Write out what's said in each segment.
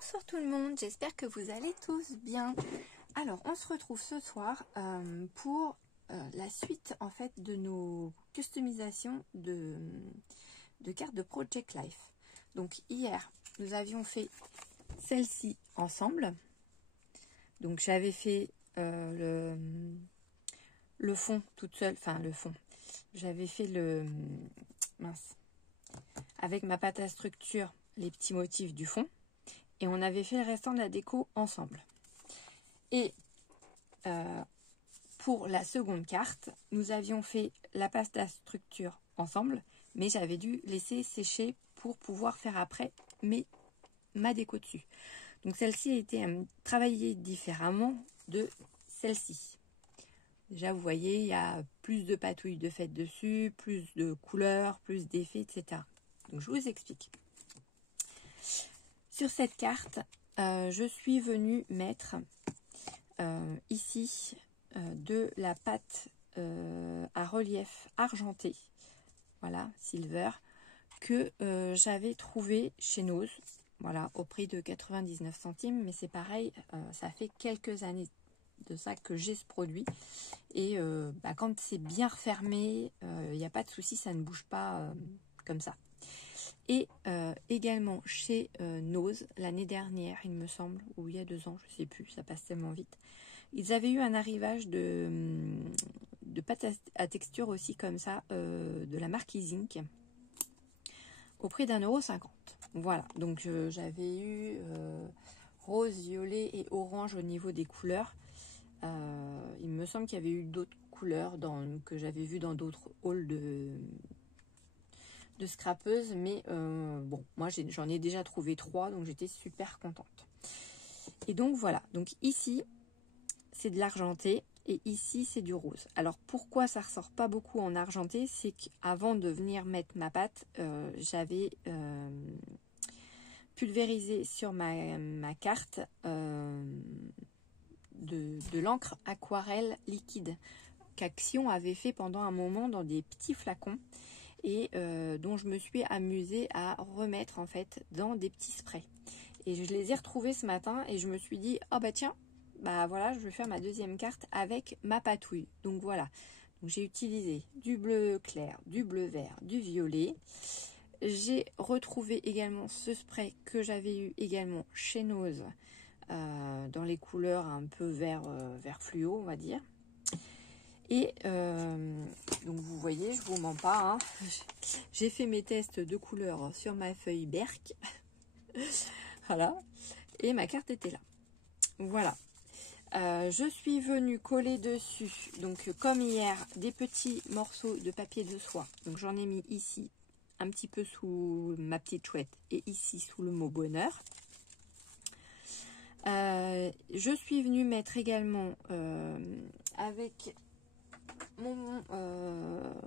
Bonsoir tout le monde, j'espère que vous allez tous bien. Alors on se retrouve ce soir pour la suite en fait de nos customisations de cartes de Project Life. Donc hier nous avions fait celle-ci ensemble. Donc j'avais fait le fond toute seule, enfin le fond. J'avais fait avec ma pâte à structure les petits motifs du fond. Et on avait fait le restant de la déco ensemble. Et pour la seconde carte, nous avions fait la pâte à structure ensemble, mais j'avais dû laisser sécher pour pouvoir faire après ma déco dessus. Donc celle-ci a été travaillée différemment de celle-ci. Déjà, vous voyez, il y a plus de patouilles de fête dessus, plus de couleurs, plus d'effets, etc. Donc je vous explique. Sur cette carte, je suis venue mettre ici de la pâte à relief argenté, voilà, silver, que j'avais trouvé chez Nose, voilà, au prix de 99 centimes, mais c'est pareil, ça fait quelques années de ça que j'ai ce produit, et quand c'est bien refermé, il n'y a pas de souci, ça ne bouge pas comme ça. Et également chez Nose, l'année dernière, il me semble, ou il y a 2 ans, je ne sais plus, ça passe tellement vite. Ils avaient eu un arrivage de pâte à texture aussi comme ça, de la marque Zinc, au prix d'1,50 €. Voilà, donc j'avais eu rose, violet et orange au niveau des couleurs. Il me semble qu'il y avait eu d'autres couleurs que j'avais vu dans d'autres hauls de scrapeuse, mais bon, moi j'en ai déjà trouvé 3, donc j'étais super contente. Et donc voilà, donc ici c'est de l'argenté et ici c'est du rose. Alors pourquoi ça ressort pas beaucoup en argenté, c'est qu'avant de venir mettre ma pâte, j'avais pulvérisé sur ma carte de l'encre aquarelle liquide qu'Action avait fait pendant un moment dans des petits flacons, et dont je me suis amusée à remettre en fait dans des petits sprays. Et je les ai retrouvés ce matin et je me suis dit, oh bah tiens, bah voilà, je vais faire ma deuxième carte avec ma patouille. Donc voilà, j'ai utilisé du bleu clair, du bleu vert, du violet. J'ai retrouvé également ce spray que j'avais eu également chez Nose, dans les couleurs un peu vert fluo, on va dire. Et donc vous voyez, je vous mens pas, hein, j'ai fait mes tests de couleurs sur ma feuille Berk. Voilà, et ma carte était là. Voilà, je suis venue coller dessus, donc comme hier, des petits morceaux de papier de soie. Donc j'en ai mis ici un petit peu sous ma petite chouette et ici sous le mot bonheur. Je suis venue mettre également avec mon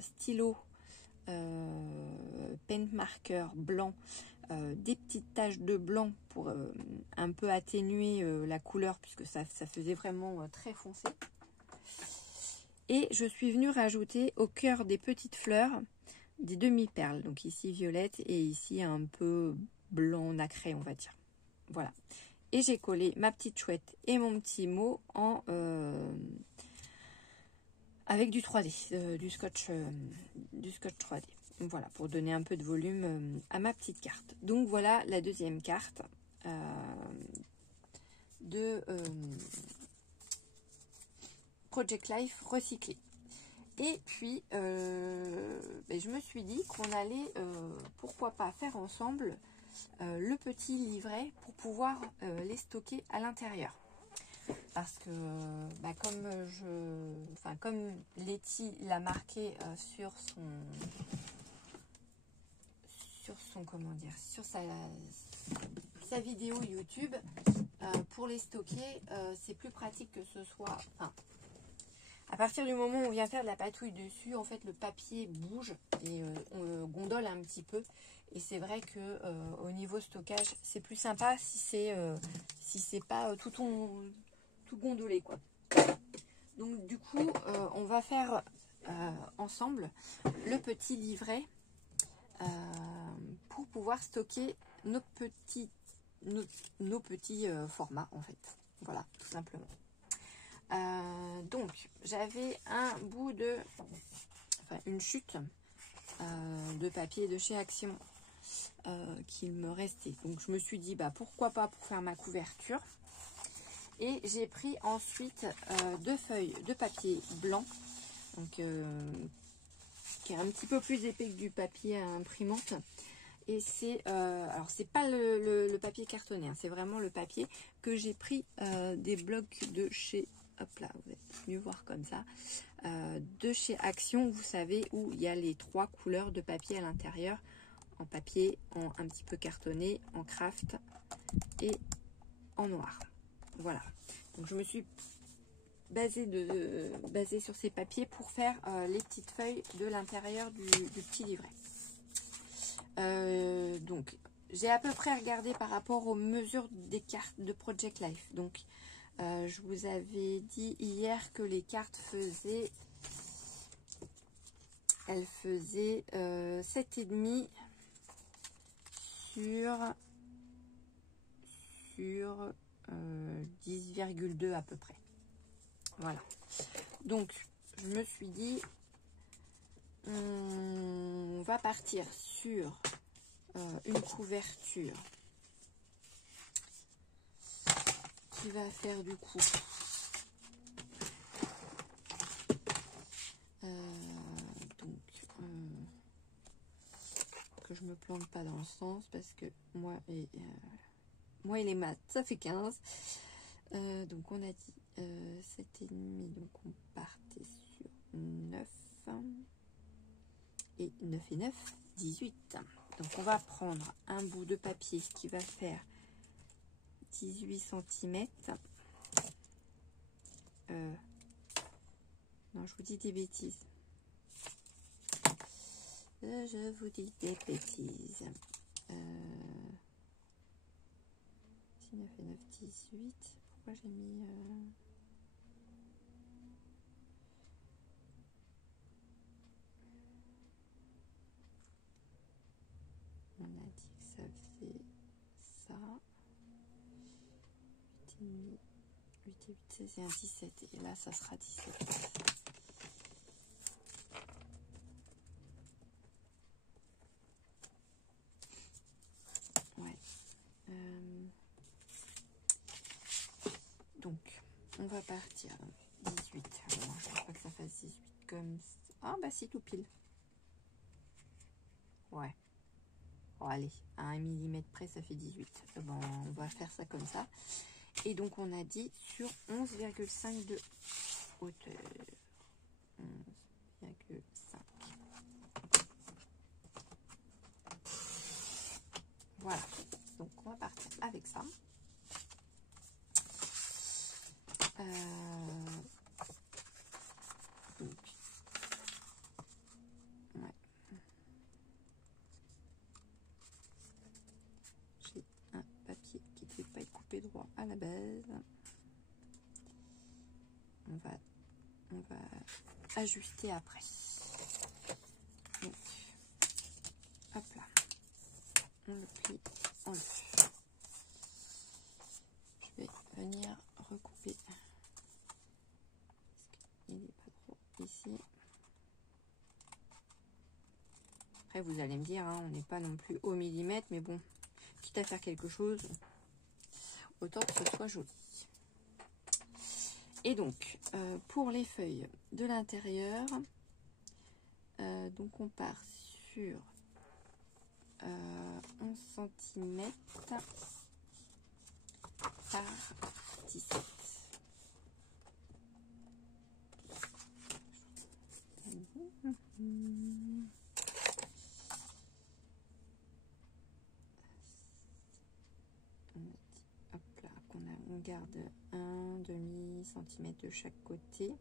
stylo paint marker blanc, des petites taches de blanc pour un peu atténuer la couleur, puisque ça faisait vraiment très foncé. Et je suis venue rajouter au cœur des petites fleurs des demi-perles, donc ici violette et ici un peu blanc nacré, on va dire. Voilà, et j'ai collé ma petite chouette et mon petit mot avec du 3D, du scotch 3D. Voilà, pour donner un peu de volume à ma petite carte. Donc voilà la deuxième carte de Project Life recyclé. Et puis, je me suis dit qu'on allait, pourquoi pas, faire ensemble le petit livret pour pouvoir les stocker à l'intérieur. Parce que comme Letty l'a marqué sur sa vidéo YouTube, pour les stocker, c'est plus pratique que ce soit, à partir du moment où on vient faire de la patouille dessus, en fait le papier bouge et on gondole un petit peu. Et c'est vrai que au niveau stockage, c'est plus sympa si c'est pas tout gondolé, quoi. Donc du coup, on va faire ensemble le petit livret pour pouvoir stocker nos petits nos petits formats en fait. Voilà, tout simplement. Donc j'avais un bout de, enfin une chute de papier de chez Action qu'il me restait. Donc je me suis dit bah pourquoi pas pour faire ma couverture. Et j'ai pris ensuite 2 feuilles de papier blanc, donc qui est un petit peu plus épais que du papier à imprimante. Et c'est alors c'est pas le papier cartonné, hein, c'est vraiment le papier que j'ai pris des blocs de chez, hop là, vous allez mieux voir comme ça, de chez Action, vous savez, où il y a les 3 couleurs de papier à l'intérieur, en papier, en un petit peu cartonné, en craft et en noir. Voilà, donc je me suis basée sur ces papiers pour faire les petites feuilles de l'intérieur du petit livret. Donc j'ai à peu près regardé par rapport aux mesures des cartes de Project Life. Donc je vous avais dit hier que les cartes faisaient, elles faisaient 7,5 sur 10,2 à peu près. Voilà. Donc je me suis dit on va partir sur une couverture qui va faire du coup que je me plante pas dans le sens parce que moi et les maths ça fait 15. Donc on a dit 7,5, donc on partait sur 9 et 9 et 9 18. Donc on va prendre un bout de papier qui va faire 18 cm. Non, je vous dis des bêtises. Je vous dis des bêtises. 6, 9 et 9, 18. Pourquoi j'ai mis... On a dit que ça faisait ça. 8 et 8, 16 et un 17. Et là, ça sera 17. Ouais. Donc, on va partir. 18. Alors, je ne crois pas que ça fasse 18 comme... Ah, bah si, tout pile. Ouais. Bon, allez, à 1 mm près, ça fait 18. Bon, on va faire ça comme ça. Et donc, on a dit sur 11,5 de hauteur. 11,5. Voilà. Donc, on va partir avec ça. Donc, ouais. J'ai un papier qui ne devait pas être coupé droit à la base. On va ajuster après. Donc, hop là. On le plie en deux. Je vais venir recouper. Il n'est pas trop ici. Après, vous allez me dire, hein, on n'est pas non plus au millimètre, mais bon, quitte à faire quelque chose, autant que ce soit joli. Et donc, pour les feuilles de l'intérieur, donc on part sur 11 cm par 17. Hop là, on garde un demi-centimètre de chaque côté.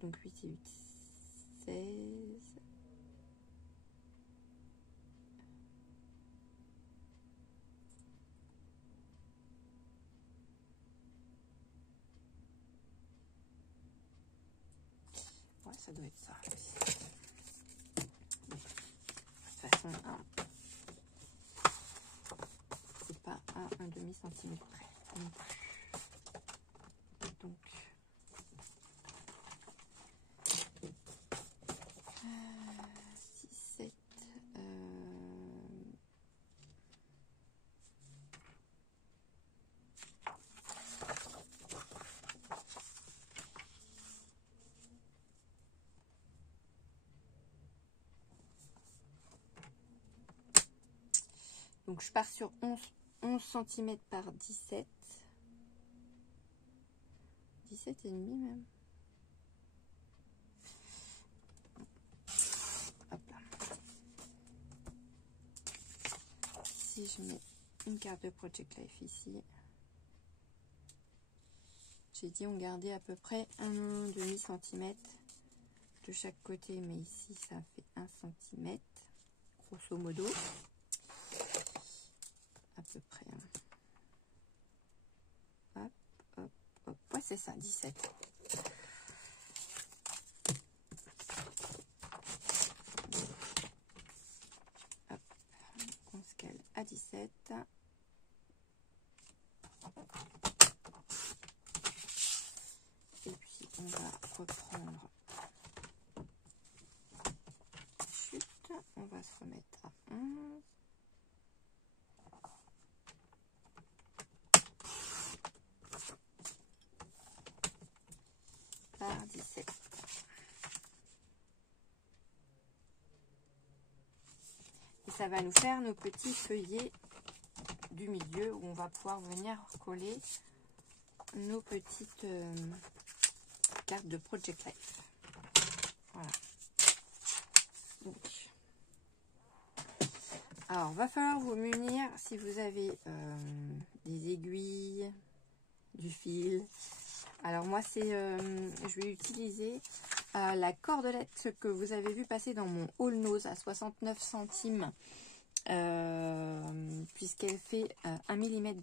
Donc 8 et 8, 16. Ouais, ça doit être ça. Bon, de toute façon, hein, cm près. Non plus. Donc, 17. Donc je pars sur 11 cm par 17. 17 et demi même. Hop là. Si je mets une carte de Project Life ici, j'ai dit on gardait à peu près 1,5 cm de chaque côté, mais ici ça fait 1 cm grosso modo, à peu près. Hop, hop, hop. Ouais, c'est ça, 17. Hop, on se cale à 17. Et puis on va reprendre chute, on va se remettre à 11. Par 17. Et ça va nous faire nos petits feuillets du milieu où on va pouvoir venir coller nos petites cartes de Project Life. Voilà. Donc, alors, va falloir vous munir si vous avez des aiguilles, du fil. Alors moi, je vais utiliser la cordelette que vous avez vu passer dans mon All Nose à 69 centimes, puisqu'elle fait 1 mm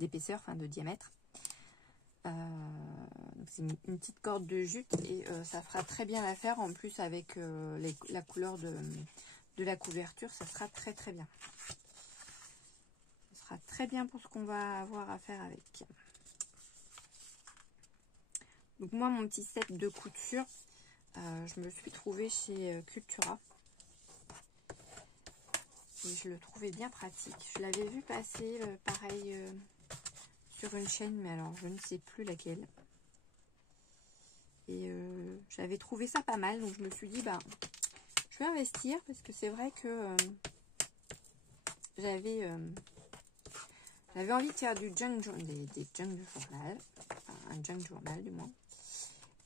d'épaisseur, enfin de diamètre. C'est une petite corde de jute et ça fera très bien l'affaire. En plus avec la couleur de la couverture, ça sera très très bien. Ça sera très bien pour ce qu'on va avoir à faire avec. Donc moi, mon petit set de couture, je me le suis trouvé chez Cultura. Et je le trouvais bien pratique. Je l'avais vu passer pareil sur une chaîne, mais alors je ne sais plus laquelle. Et j'avais trouvé ça pas mal, donc je me suis dit, bah, je vais investir parce que c'est vrai que j'avais envie de faire des junk journal, enfin, un junk journal du moins.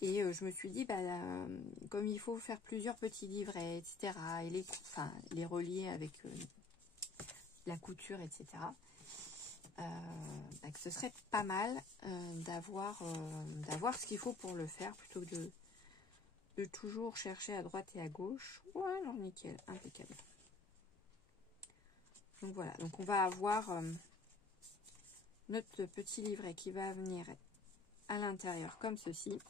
Et je me suis dit, bah, comme il faut faire plusieurs petits livrets, etc., et les relier avec la couture, etc., bah, que ce serait pas mal d'avoir ce qu'il faut pour le faire, plutôt que de toujours chercher à droite et à gauche. Ouais, alors nickel, impeccable. Donc voilà, donc on va avoir notre petit livret qui va venir à l'intérieur comme ceci.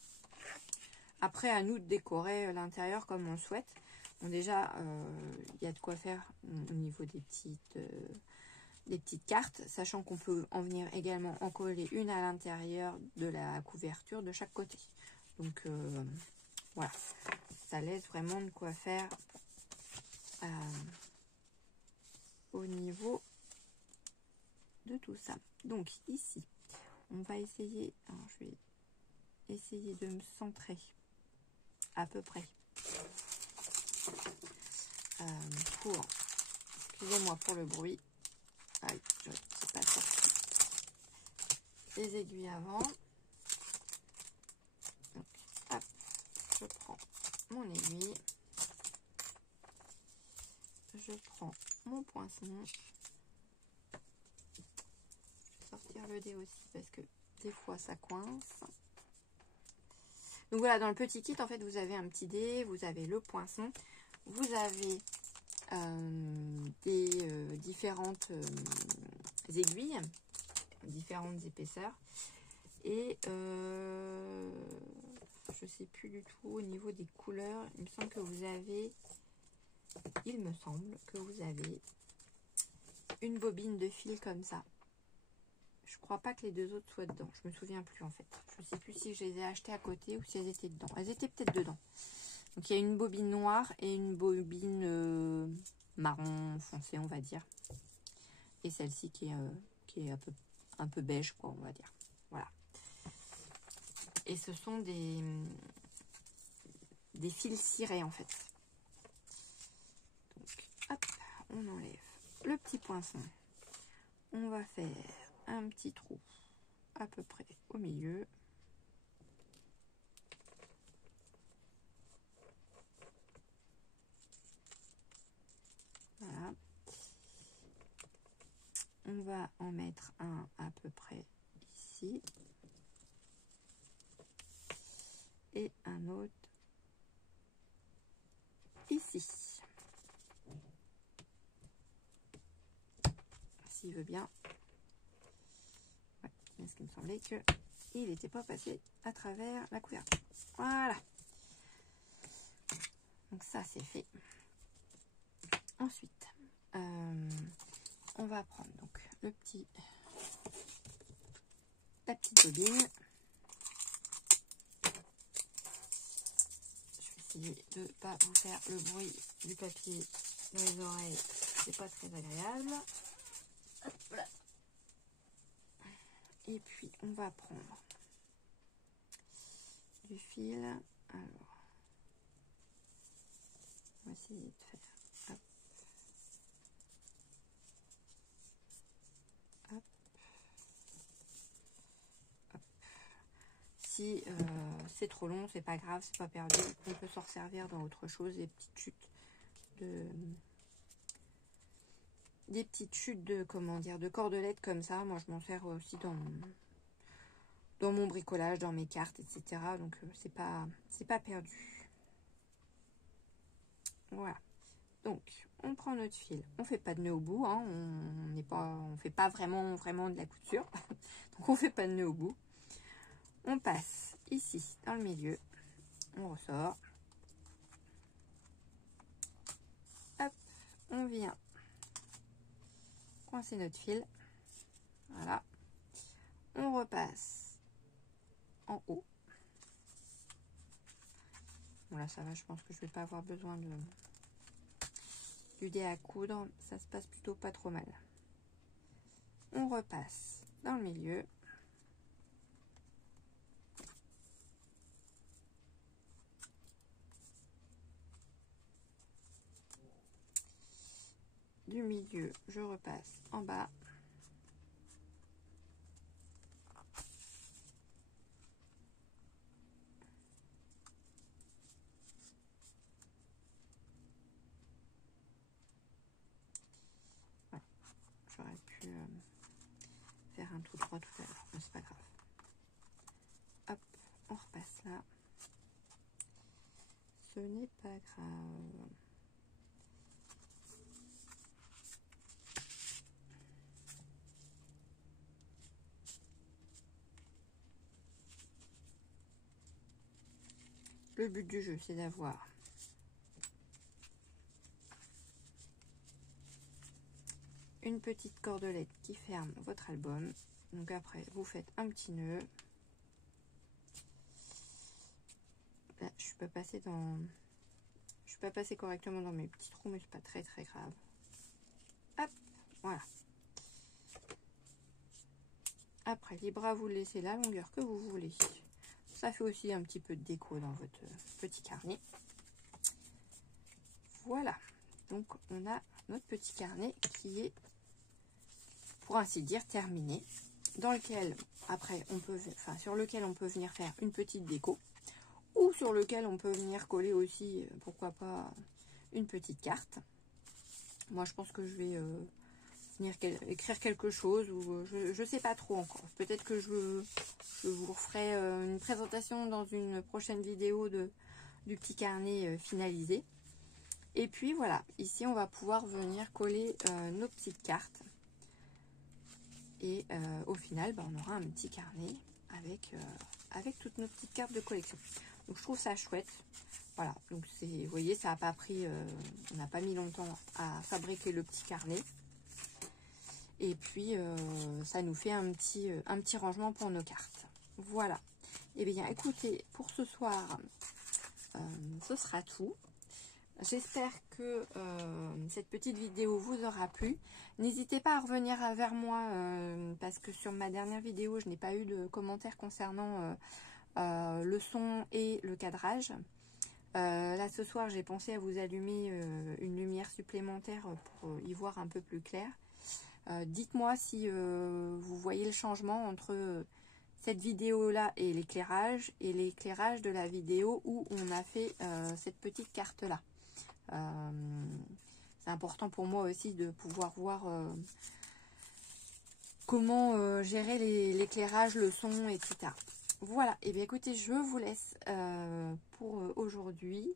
Après, à nous de décorer l'intérieur comme on le souhaite. Bon, déjà, il y a de quoi faire au niveau des petites cartes, sachant qu'on peut en venir également en coller une à l'intérieur de la couverture de chaque côté. Donc, voilà, ça laisse vraiment de quoi faire au niveau de tout ça. Donc, ici, on va essayer, alors je vais essayer de me centrer à peu près pour, excusez-moi pour le bruit, aïe, c'est pas sorti, les aiguilles avant. Donc, hop, je prends mon aiguille, je prends mon poinçon, je vais sortir le dé aussi parce que des fois ça coince. Donc voilà, dans le petit kit, en fait, vous avez un petit dé, vous avez le poinçon, vous avez des différentes aiguilles, différentes épaisseurs, et je sais plus du tout au niveau des couleurs. Il me semble que vous avez une bobine de fil comme ça. Je crois pas que les deux autres soient dedans. Je me souviens plus en fait. Je sais plus si je les ai achetées à côté ou si elles étaient dedans. Elles étaient peut-être dedans. Donc il y a une bobine noire et une bobine marron foncé, on va dire. Et celle-ci qui est un peu beige, quoi, on va dire. Voilà. Et ce sont des fils cirés en fait. Donc hop, on enlève le petit poinçon. On va faire un petit trou à peu près au milieu. Voilà. On va en mettre un à peu près ici. Et un autre ici. S'il veut bien. Ouais, parce qu'il me semblait que il n'était pas passé à travers la couverture. Voilà. Donc ça c'est fait. Ensuite, on va prendre donc la petite bobine. Je vais essayer de ne pas vous faire le bruit du papier dans les oreilles. C'est pas très agréable. Hop, voilà. Et puis on va prendre du fil. Alors, on va essayer de faire. Hop. Hop. Hop. Si c'est trop long, c'est pas grave, c'est pas perdu. On peut s'en servir dans autre chose, des petites chutes de comment dire, de cordelettes comme ça. Moi je m'en sers aussi dans mon bricolage, dans mes cartes, etc. Donc c'est pas perdu. Voilà. Donc on prend notre fil, on fait pas de nœud au bout, hein. On fait pas vraiment de la couture. Donc on fait pas de nœud au bout. On passe ici dans le milieu, on ressort. Hop, on vient coincer notre fil. Voilà. On repasse en haut. Bon là ça va, je pense que je vais pas avoir besoin du dé à coudre. Ça se passe plutôt pas trop mal. On repasse dans le milieu. Du milieu, je repasse en bas. Ouais. J'aurais pu faire un tout droit tout à l'heure, mais c'est pas grave. Hop, on repasse là. Ce n'est pas grave. Le but du jeu, c'est d'avoir une petite cordelette qui ferme votre album. Donc après, vous faites un petit nœud. Là, je suis pas passée correctement dans mes petits trous, mais c'est pas très grave. Hop, voilà. Après, libre à vous de laisser la longueur que vous voulez. Ça fait aussi un petit peu de déco dans votre petit carnet. Voilà. Donc, on a notre petit carnet qui est, pour ainsi dire, terminé. Dans lequel, après, sur lequel on peut venir faire une petite déco. Ou sur lequel on peut venir coller aussi, pourquoi pas, une petite carte. Moi, je pense que je vais venir écrire quelque chose, ou je sais pas trop encore. Peut-être que je vous referai une présentation dans une prochaine vidéo du petit carnet finalisé. Et puis voilà, ici on va pouvoir venir coller nos petites cartes. Et au final, on aura un petit carnet avec toutes nos petites cartes de collection. Donc je trouve ça chouette. Voilà, donc vous voyez, ça n'a pas pris, on n'a pas mis longtemps à fabriquer le petit carnet. Et puis, ça nous fait un petit rangement pour nos cartes. Voilà. Et bien, écoutez, pour ce soir, ce sera tout. J'espère que cette petite vidéo vous aura plu. N'hésitez pas à revenir vers moi parce que sur ma dernière vidéo, je n'ai pas eu de commentaires concernant le son et le cadrage. Là, ce soir, j'ai pensé à vous allumer une lumière supplémentaire pour y voir un peu plus clair. Dites-moi si vous voyez le changement entre cette vidéo-là et l'éclairage de la vidéo où on a fait cette petite carte-là. C'est important pour moi aussi de pouvoir voir comment gérer l'éclairage, le son, etc. Voilà, et bien écoutez, je vous laisse pour aujourd'hui.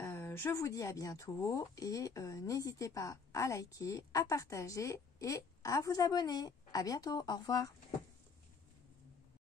Je vous dis à bientôt et n'hésitez pas à liker, à partager et à vous abonner. À bientôt, au revoir.